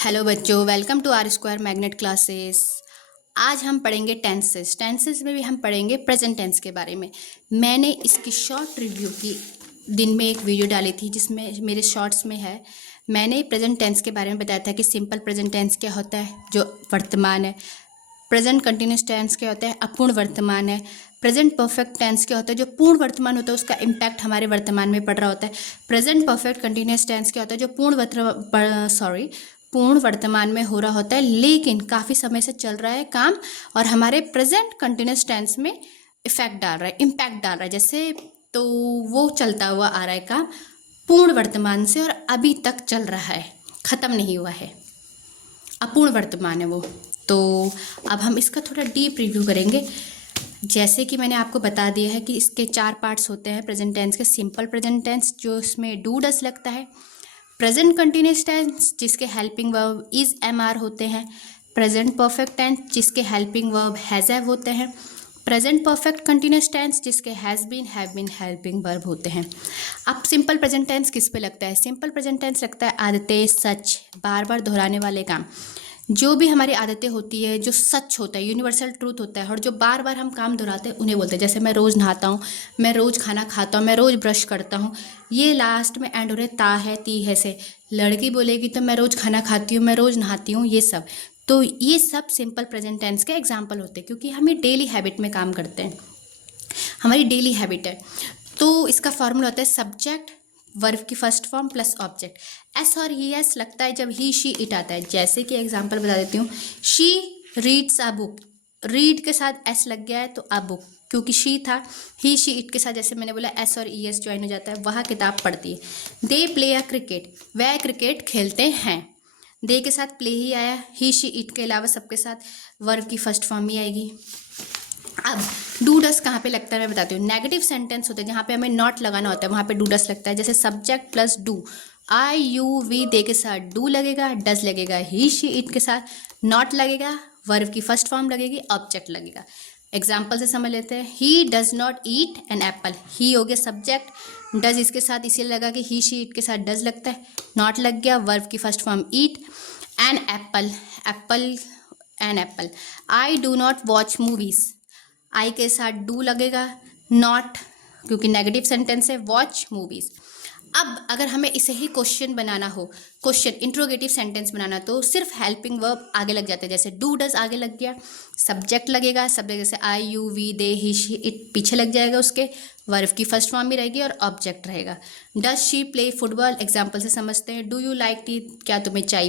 Hello बच्चों, welcome to R square magnet classes. आज हम पढ़ेंगे टेंसेस। टेंसेस में भी हम पढ़ेंगे प्रेजेंट टेंस के बारे में। मैंने इसकी शॉर्ट रिव्यू की दिन में एक वीडियो डाली थी जिसमें मेरे शॉर्ट्स में है। मैंने प्रेजेंट टेंस के बारे में बताया था कि सिंपल प्रेजेंट टेंस क्या होता है, जो वर्तमान है। प्रेजेंट कंटिन्यूस टेंस क्या होता है, अपूर्ण वर्तमान है। प्रेजेंट परफेक्ट टेंस क्या होता है, जो पूर्ण वर्तमान होता है उसका इम्पैक्ट हमारे वर्तमान में पड़ रहा होता है। प्रेजेंट परफेक्ट कंटिन्यूस टेंस क्या होता है, जो पूर्ण वर्तमान में हो रहा होता है लेकिन काफ़ी समय से चल रहा है काम और हमारे प्रेजेंट कंटिन्यूस टेंस में इफेक्ट डाल रहा है, इम्पैक्ट डाल रहा है। जैसे तो वो चलता हुआ आ रहा है काम पूर्ण वर्तमान से और अभी तक चल रहा है, ख़त्म नहीं हुआ है, अपूर्ण वर्तमान है वो। तो अब हम इसका थोड़ा डीप रिव्यू करेंगे। जैसे कि मैंने आपको बता दिया है कि इसके 4 पार्ट्स होते हैं प्रेजेंट टेंस के। सिंपल प्रेजेंट टेंस जो इसमें डू डस लगता है। प्रेजेंट कंटिन्यूस टेंस जिसके helping verb is am are होते हैं। प्रेजेंट परफेक्ट टेंस जिसके हेल्पिंग वर्ब हैज़ हैव होते हैं। प्रेजेंट परफेक्ट कंटिन्यूस टेंस जिसके has been have been helping verb होते हैं। अब सिंपल प्रेजेंट टेंस किस पे लगता है? सिंपल प्रेजेंट टेंस लगता है आदतें, सच, बार बार दोहराने वाले काम। जो भी हमारी आदतें होती है, जो सच होता है, यूनिवर्सल ट्रूथ होता है और जो बार बार हम काम दोहराते हैं उन्हें बोलते हैं। जैसे मैं रोज़ नहाता हूँ, मैं रोज़ खाना खाता हूँ, मैं रोज़ ब्रश करता हूँ। ये लास्ट में एंड हो रहे ता है ती है से। लड़की बोलेगी तो मैं रोज़ खाना खाती हूँ, मैं रोज़ नहाती हूँ, ये सब। तो ये सब सिंपल प्रेजेंट टेंस के एग्जाम्पल होते हैं क्योंकि हम ये डेली हैबिट में काम करते हैं, हमारी डेली हैबिट है। तो इसका फॉर्मूला होता है सब्जेक्ट वर्ब की first form plus object. S और ही एस लगता है जब ही शी इट आता है। जैसे कि एग्जांपल बता देती हूँ, she reads a book. Read के साथ एस लग गया है तो अ बुक, क्योंकि शी था। ही शी इट के साथ जैसे मैंने बोला एस और ई एस ज्वाइन हो जाता है, वह किताब पढ़ती है। दे प्ले अ क्रिकेट, वह क्रिकेट खेलते हैं। दे के साथ प्ले ही आया, ही शी इट के अलावा सबके साथ वर्ब की फर्स्ट फॉर्म ही आएगी। अब डू डस कहाँ पे लगता है मैं बताती हूँ। नेगेटिव सेंटेंस होते हैं जहाँ पे हमें नॉट लगाना होता है, वहाँ पे डू डस लगता है। जैसे subject plus do, I you we they के साथ डू लगेगा, डस लगेगा। ही शी इट के साथ नॉट लगेगा, वर्ब की फर्स्ट फॉर्म लगेगी, ऑब्जेक्ट लगेगा। एग्जाम्पल से समझ लेते हैं। He does not eat an apple. He हो गया सब्जेक्ट, डज इसके साथ इसीलिए लगा कि ही शी इट के साथ डज लगता है, नॉट लग गया, वर्ब की first form eat. An apple, apple, an apple. I do not watch movies, I के साथ डू लगेगा, नॉट क्योंकि नेगेटिव सेंटेंस है, वॉच मूवीज। अब अगर हमें इसे ही क्वेश्चन बनाना हो, क्वेश्चन इंट्रोगेटिव सेंटेंस बनाना, तो सिर्फ हेल्पिंग वर्ब आगे लग जाते हैं। जैसे डू डज आगे लग गया, सब्जेक्ट लगेगा, सब्जेक्ट जैसे I you we they he she it पीछे लग जाएगा उसके, वर्ब की फर्स्ट फॉर्म भी रहेगी और ऑब्जेक्ट रहेगा। Does she play football, example से समझते हैं। डू यू लाइक टी, क्या तुम्हें चाय